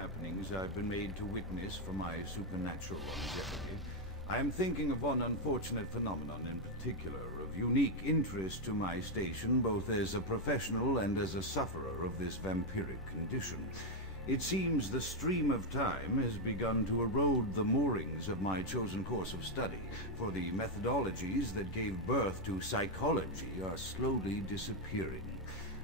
happenings I've been made to witness for my supernatural longevity, I am thinking of one unfortunate phenomenon in particular of unique interest to my station, both as a professional and as a sufferer of this vampiric condition. It seems the stream of time has begun to erode the moorings of my chosen course of study, for the methodologies that gave birth to psychology are slowly disappearing.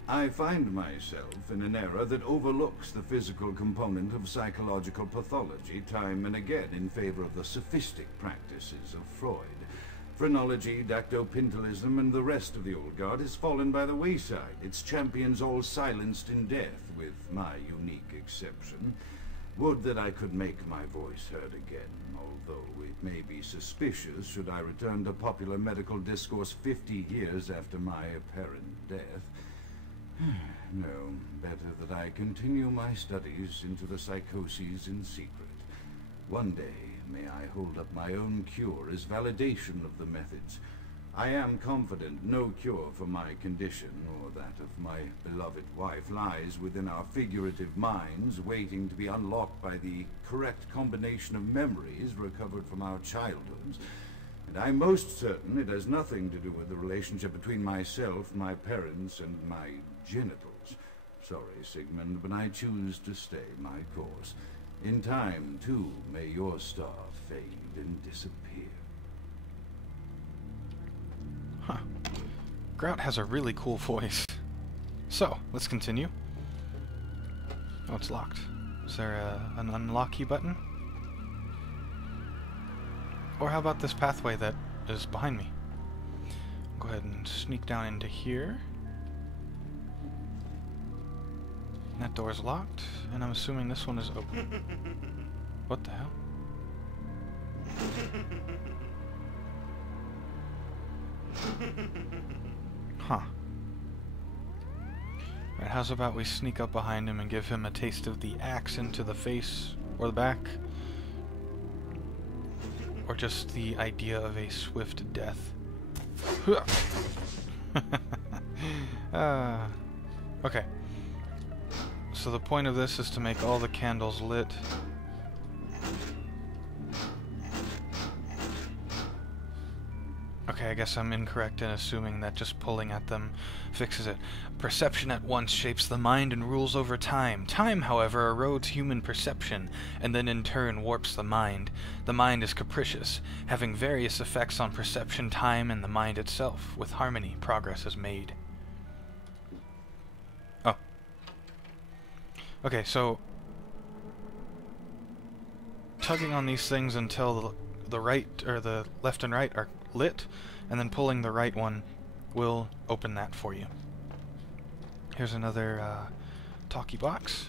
I find myself in an era that overlooks the physical component of psychological pathology time and again in favor of the sophistic practices of Freud. Phrenology, dactopintilism, and the rest of the old guard has fallen by the wayside, its champions all silenced in death, with my unique exception. Would that I could make my voice heard again, although it may be suspicious should I return to popular medical discourse 50 years after my apparent death. No, better that I continue my studies into the psychoses in secret. One day, may I hold up my own cure as validation of the methods. I am confident no cure for my condition, or that of my beloved wife, lies within our figurative minds, waiting to be unlocked by the correct combination of memories recovered from our childhoods. And I'm most certain it has nothing to do with the relationship between myself, my parents, and my genitals. Sorry, Sigmund, but I choose to stay my course. In time, too, may your star fade and disappear. Huh. Grout has a really cool voice. So, let's continue. Oh, it's locked. Is there an unlock key button? Or how about this pathway that is behind me? Go ahead and sneak down into here. That door's locked, and I'm assuming this one is open. What the hell? Huh. Right, how's about we sneak up behind him and give him a taste of the axe into the face or the back? Or just the idea of a swift death. Okay. So the point of this is to make all the candles lit. Okay, I guess I'm incorrect in assuming that just pulling at them fixes it. Perception at once shapes the mind and rules over time. Time, however, erodes human perception, and then in turn warps the mind. The mind is capricious, having various effects on perception, time, and the mind itself. With harmony, progress is made. Oh. Okay, so tugging on these things until the right, or the left and right are lit, and then pulling the right one will open that for you. Here's another talkie box.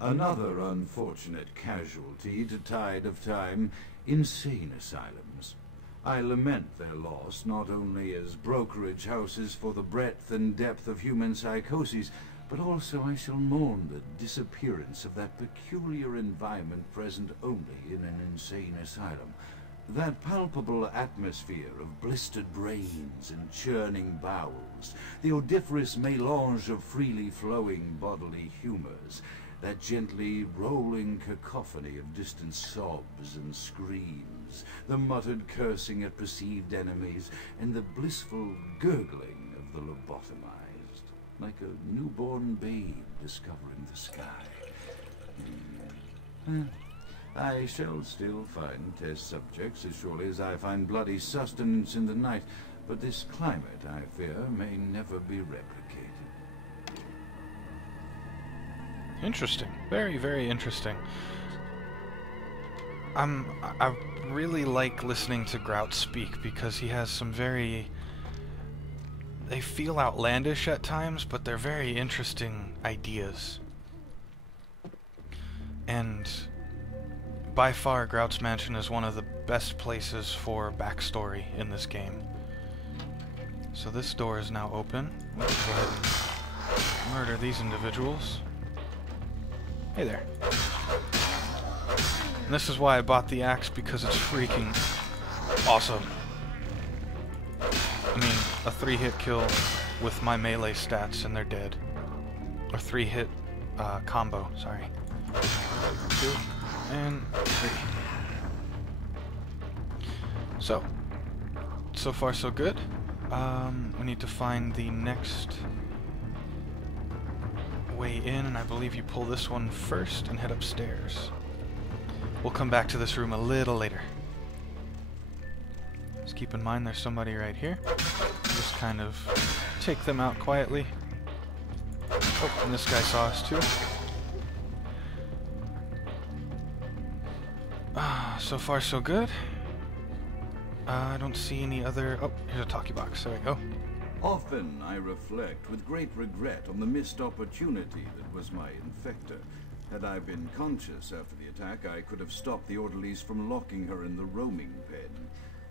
Another unfortunate casualty to tide of time, insane asylums. I lament their loss not only as brokerage houses for the breadth and depth of human psychoses, but also I shall mourn the disappearance of that peculiar environment present only in an insane asylum. That palpable atmosphere of blistered brains and churning bowels, the odoriferous melange of freely flowing bodily humors, that gently rolling cacophony of distant sobs and screams, the muttered cursing at perceived enemies, and the blissful gurgling of the lobotomized, like a newborn babe discovering the sky. I shall still find test subjects as surely as I find bloody sustenance in the night, but this climate, I fear, may never be replicated. Interesting. Very, very interesting. I really like listening to Grout speak because he has some very... They feel outlandish at times, but they're very interesting ideas. And by far, Grout's Mansion is one of the best places for backstory in this game. So this door is now open. Let's go ahead and murder these individuals. Hey there. And this is why I bought the axe, because it's freaking awesome. I mean, a 3-hit kill with my melee stats and they're dead. Or 3-hit combo, sorry. 2, and 3. So far so good. We need to find the next way in, and I believe you pull this one first and head upstairs. We'll come back to this room a little later. Just keep in mind there's somebody right here. Just kind of take them out quietly. Oh, and this guy saw us too. So far so good. I don't see any other... Oh, here's a talkie box. There we go. Often I reflect with great regret on the missed opportunity that was my infector. Had I been conscious after the attack, I could have stopped the orderlies from locking her in the roaming pen.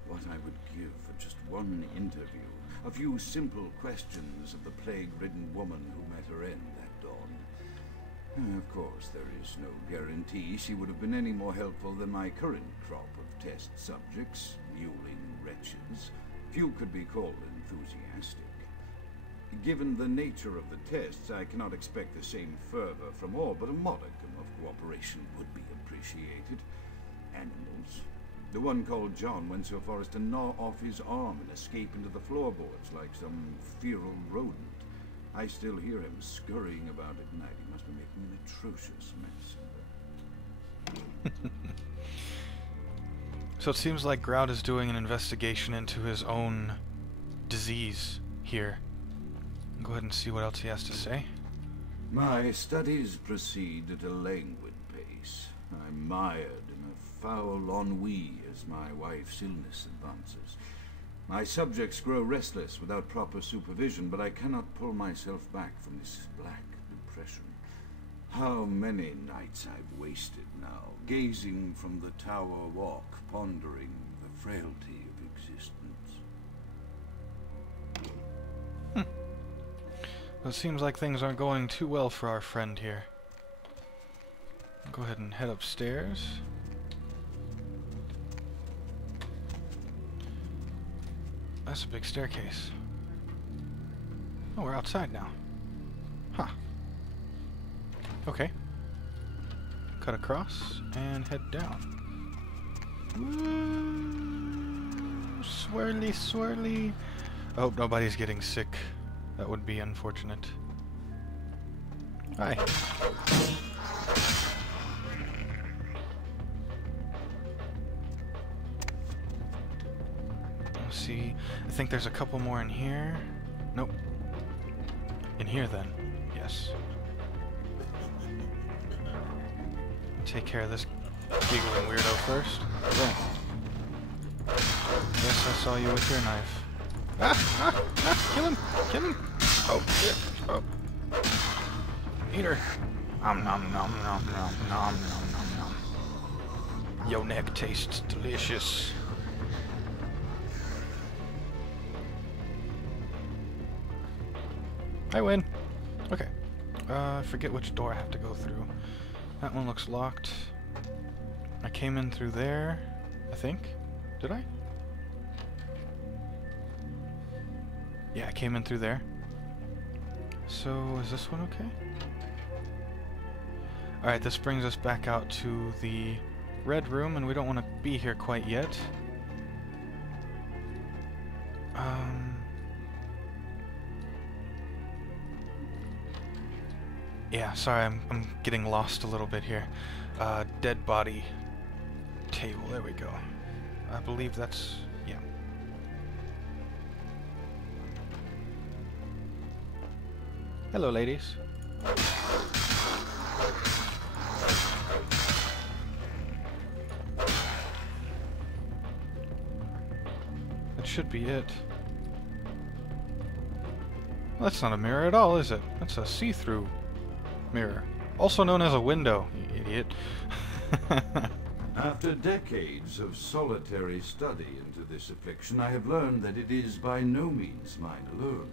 What I would give for just one interview. A few simple questions of the plague-ridden woman who met her end that dawn. Of course, there is no guarantee she would have been any more helpful than my current crop of test subjects, mewling wretches. Few could be called enthusiastic. Given the nature of the tests, I cannot expect the same fervor from all, but a modicum of cooperation would be appreciated. Animals. The one called John went so far as to gnaw off his arm and escape into the floorboards like some feral rodent. I still hear him scurrying about at night. He must be making an atrocious mess. So it seems like Grout is doing an investigation into his own disease here. Go ahead and see what else he has to say. My studies proceed at a languid pace. I'm mired in a foul ennui as my wife's illness advances. My subjects grow restless without proper supervision, but I cannot pull myself back from this black depression. How many nights I've wasted now, gazing from the tower walk, pondering the frailty of existence. Well, it seems like things aren't going too well for our friend here. Go ahead and head upstairs. That's a big staircase. Oh, we're outside now. Huh. Okay. Cut across and head down. Woo! Swirly, swirly. I hope nobody's getting sick. That would be unfortunate. Hi. Let's see. I think there's a couple more in here. Nope. In here then. Yes. Take care of this giggling weirdo first. Oh. Yes, I saw you with your knife. Kill him! Kill him! Oh, shit! Oh. Eat her! Nom nom nom nom nom nom nom nom nom. Your neck tastes delicious. I win! Okay. I forget which door I have to go through. That one looks locked. I came in through there, I think. Did I? Yeah, I came in through there. So, is this one okay? Alright, this brings us back out to the red room, and we don't want to be here quite yet. Yeah, sorry, I'm getting lost a little bit here. Dead body table, there we go. I believe that's... yeah. Hello, ladies. That should be it. Well, that's not a mirror at all, is it? That's a see-through mirror. Also known as a window, you idiot. After decades of solitary study into this affliction, I have learned that it is by no means mine alone.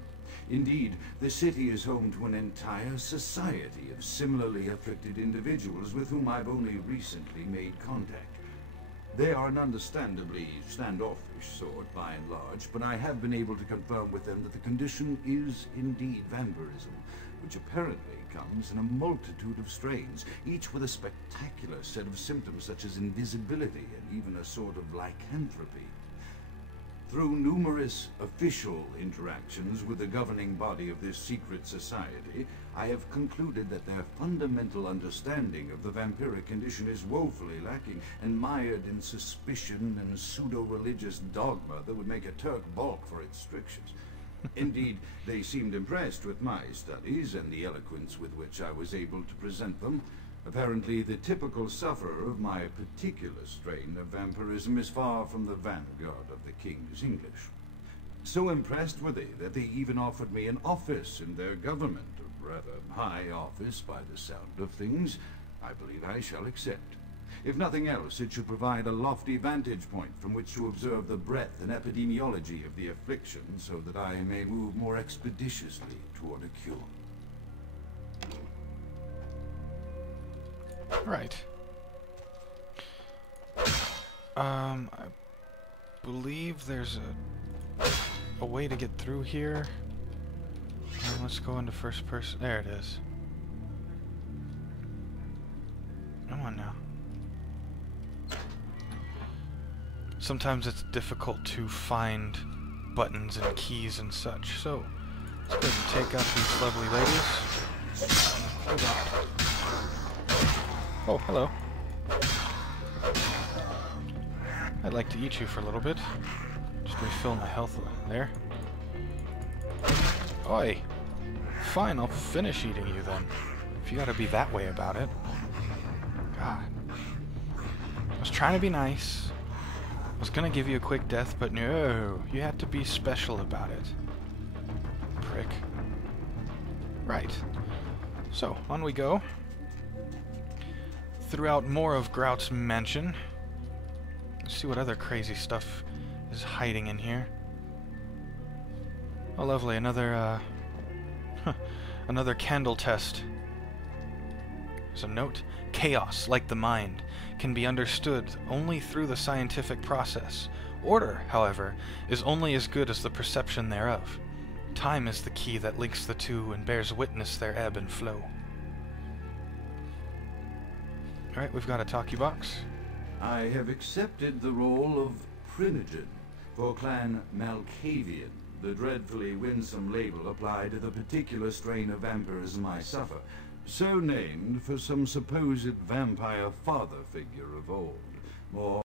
Indeed, the city is home to an entire society of similarly afflicted individuals with whom I've only recently made contact. They are an understandably standoffish sort by and large, but I have been able to confirm with them that the condition is indeed vampirism, which apparently comes in a multitude of strains, each with a spectacular set of symptoms such as invisibility and even a sort of lycanthropy. Through numerous official interactions with the governing body of this secret society, I have concluded that their fundamental understanding of the vampiric condition is woefully lacking and mired in suspicion and pseudo-religious dogma that would make a Turk balk for its strictures. Indeed, they seemed impressed with my studies and the eloquence with which I was able to present them. Apparently, the typical sufferer of my particular strain of vampirism is far from the vanguard of the King's English. So impressed were they that they even offered me an office in their government, a rather high office by the sound of things. I believe I shall accept. If nothing else, it should provide a lofty vantage point from which to observe the breadth and epidemiology of the affliction, so that I may move more expeditiously toward a cure. Right. I believe there's a way to get through here. Let's go into first person. There it is. Come on now. Sometimes it's difficult to find buttons and keys and such, so let's go ahead and take out these lovely ladies. Hold on. Oh, hello. I'd like to eat you for a little bit. Just refill my health there. Oi! Fine, I'll finish eating you then. If you gotta be that way about it. God. I was trying to be nice. I was gonna give you a quick death, but no. You had to be special about it. Prick. Right. So, on we go. Throughout more of Grout's mansion. Let's see what other crazy stuff is hiding in here. Oh, lovely. Another, another candle test. There's a note. Chaos, like the mind, can be understood only through the scientific process. Order, however, is only as good as the perception thereof. Time is the key that links the two and bears witness their ebb and flow. Alright, we've got a talkie box. I have accepted the role of Primogen for Clan Malkavian, the dreadfully winsome label applied to the particular strain of vampirism I suffer, so named for some supposed vampire father figure of old. More